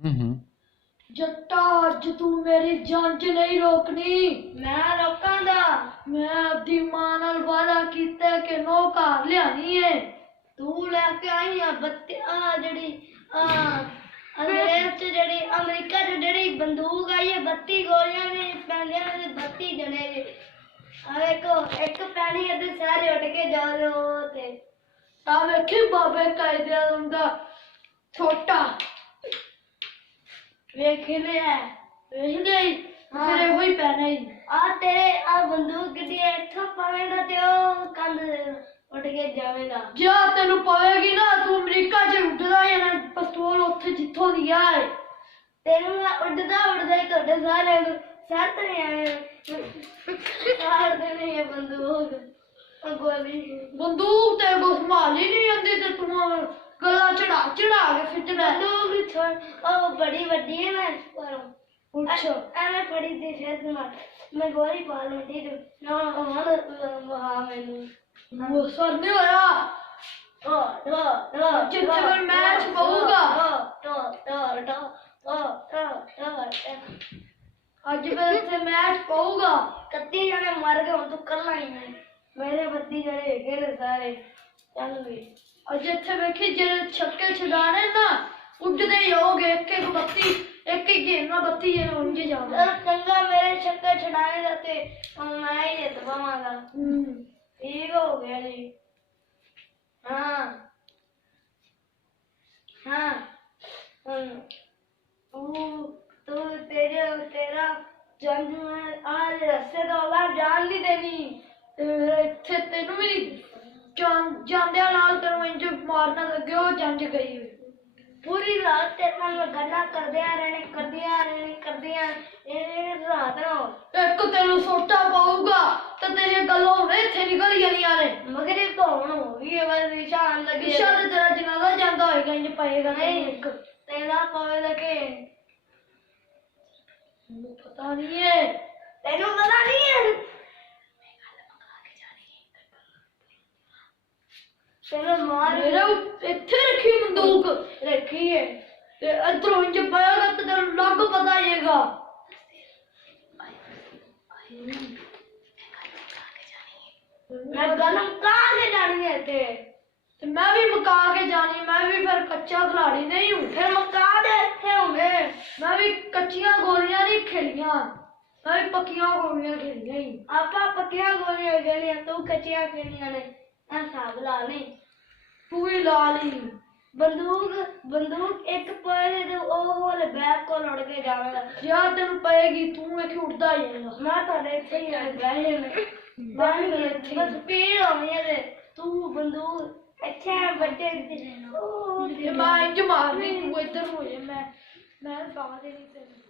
जट्टा अज तू मेरी जंज नहीं रोकनी। मैं रोकांगा। मैं अपनी मां नाल वादा कीता कि नो घर लियानी है। तू लेके आई है बत्ती जड़ी अंग्रेज च जड़ी अमेरिका च जड़ी बंदूक आई है 32 गोलियां ने पैंदियां ने 32 जने ने देखो एक पैनी अदे सारे उठ के जा रहे हो ते आ वेखी बाबे कायदे आज़म दा छोटा वेख लिया वेख लिया फिर एहो ही पैना ही तेरे बंदूक दी इथों पावेगा ते ओ कंध उठ के जावेगा। जा तेनू पवेगी ना तू अमेरिका च उड़दा है ना पिस्तौल उत्थे जिथों दी है तेनू उड़दा ही तोड़े सारे सर ते आए मार देने ये बंदूक गोली बंदूक तेरे को संभाल ही नहीं आंदी ते तू गला चढ़ा के फिटना बंदूक छोड़ बड़ी वड्डी है मैं पर अच्छा एने पड़ी थी शायद मैं गोली पा लूं ठीक है ना हां मैनू वो सर नहीं होया जितने मैच पाऊंगा आज फिर से मैच पाऊंगा 31 जने मर गए हूं तू कल्ला ही मैं मेरे 32 जने गए सारे चल गए आज इत्थे वेखी जेड़े छक्के छडाने ना उड़दे ही होगे एक बत्ती एक गेम में 32 जने उनके जाओ चंगा मेरे छक्के छड़ाने जाते मैं ही जीत पावांगा। ठीक हो गया जी। हाँ हाँ तू तेरा जंग में आज रस्ते तो बाहर जान नहीं देनी इत्थे तेनू भी जांदे नाल तेनू इंज मारना लगे हो जंज गई पूरी रात तेरे नाल गल्लां करदियां रहने रात ना एक तेनू सोटा पाऊंगा तो तेरी गल्लां हुणे इत्थे निकल जानियां ने मगरिब तो हुण हो गई है बस निशान लगे ईशा ते तेरा जनाजा जांदा होएगा इंज पएगा नहीं तेरा पावे लगे पता नहीं है तेनू पता नहीं है तेरे मार मेरा इत्थे रखी बंदूक रखी है ते इधरों इंज पाएगा तो तेरे लग पता आएगा मैं गलम कहाँ के जानी है ते मैं भी मका के जानी मैं भी फिर कच्चा खिलाड़ी नहीं हूँ फिर मका दे थे होंगे मैं भी कच्चियां गोलियां नहीं खेलियां मैं भी पक्कियां गोलियां खेलियां ही आपा पक्कियां गोलियां खेलियां तू कच्चियां खेलियां ने हिसाब ला नहीं तू ही ला ली बंदूक एक पाए ते ओ वाले बैग को लड़ के जावेगा या तेन पएगी तू एक उड़दा ही है मैं तो इत्थे ही बैठे ने बस पीड़ होनी है तू बंदूक अच्छा बच्चे मैं इंज मारनी तू इधर हो जा मैं साथ ही नहीं तेरे